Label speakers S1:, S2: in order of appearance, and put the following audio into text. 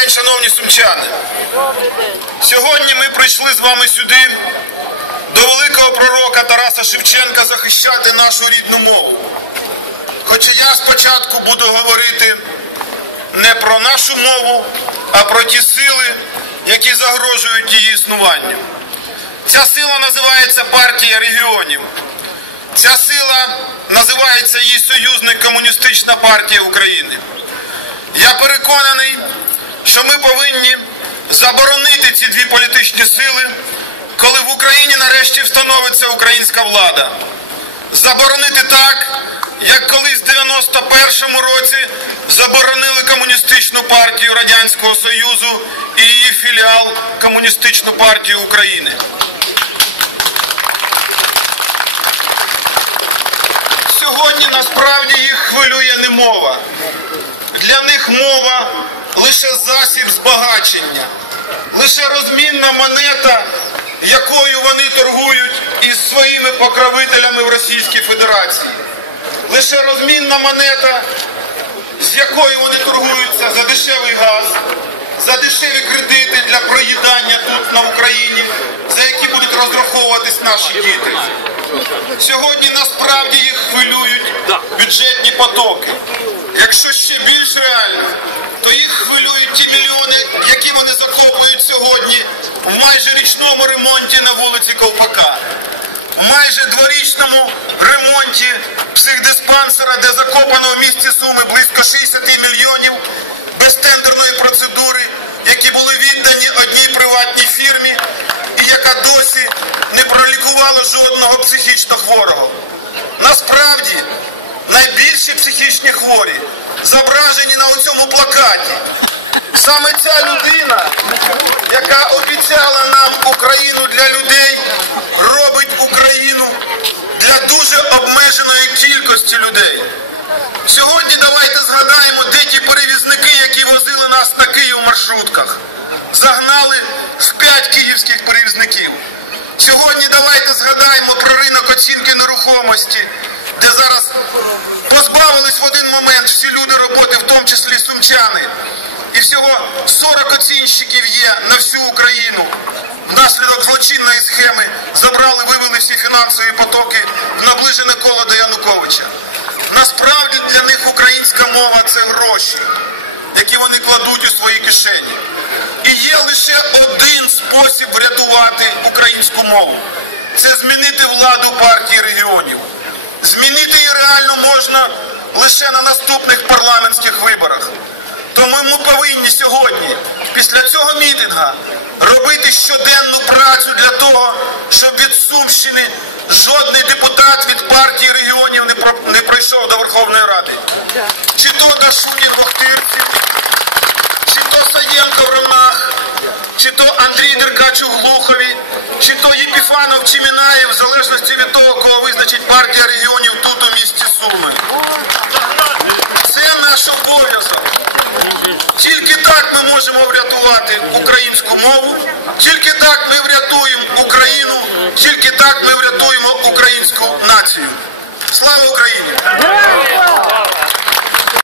S1: день, шановні сумчани. Сьогодні ми прийшли з вами сюди до великого пророка Тараса Шевченка захищати нашу рідну мову. Хоча я спочатку буду говорити не про нашу мову, а про ті сили, які загрожують її існуванню. Ця сила називається партія регіонів. Ця сила називається її союзник Комуністична партія України. Я переконаний, що ми повинні заборонити ці дві політичні сили, коли в Україні нарешті встановиться українська влада. Заборонити так, як колись в 91-му році заборонили комуністичну партію Радянського Союзу і її філіал Комуністичну партію України. Сьогодні насправді їх хвилює не мова. Для них мова лише засіб збагачення, лише розмінна монета, якою вони торгують із своїми покровителями в Російській Федерації. Лише розмінна монета, з якою вони торгуються за дешевий газ, за дешеві кредити для проїдання тут на Україні, за які будуть розраховуватись наші діти. Сьогодні насправді їх хвилюють бюджетні потоки. Якщо ще більш реально, вони закопують сьогодні в майже річному ремонті на вулиці Ковпака. В майже дворічному ремонті психдиспансера, де закопано в місті Суми близько 60 мільйонів без тендерної процедури, які були віддані одній приватній фірмі, і яка досі не пролікувала жодного психічно хворого. Насправді найбільші психічні хворі зображені на цьому плакаті. Саме ця людина, яка обіцяла нам Україну для людей, робить Україну для дуже обмеженої кількості людей. Сьогодні давайте згадаємо, де ті перевізники, які возили нас на Київ маршрутках, Загнали в п'ять київських перевізників. Сьогодні давайте згадаємо про ринок оцінки нерухомості, де зараз позбавились в один момент всі люди роботи, в тому числі сумчани. І всього 40 оцінщиків є на всю Україну. Внаслідок злочинної схеми забрали, вивели всі фінансові потоки в наближене коло до Януковича. Насправді для них українська мова це гроші, які вони кладуть у свої кишені. І є лише один спосіб врятувати українську мову це змінити владу партії регіонів. Змінити її реально можна лише на наступних парламентських виборах. Тому ми повинні сьогодні, після цього мітинга, робити щоденну працю для того, щоб від Сумщини жодний депутат від партії регіонів не, про, не пройшов до Верховної Ради. Чи то Дашунін в чи то Саєнко в Ромнах, чи то Андрій Деркач у Глухові, чи то Єпіфанов чи Мінаєв, в залежності від того, кого визначить партія регіонів тут у місті Суми. Це наш обов'язок. Тільки так ми можемо врятувати українську мову, тільки так ми врятуємо Україну, тільки так ми врятуємо українську націю. Слава Україні!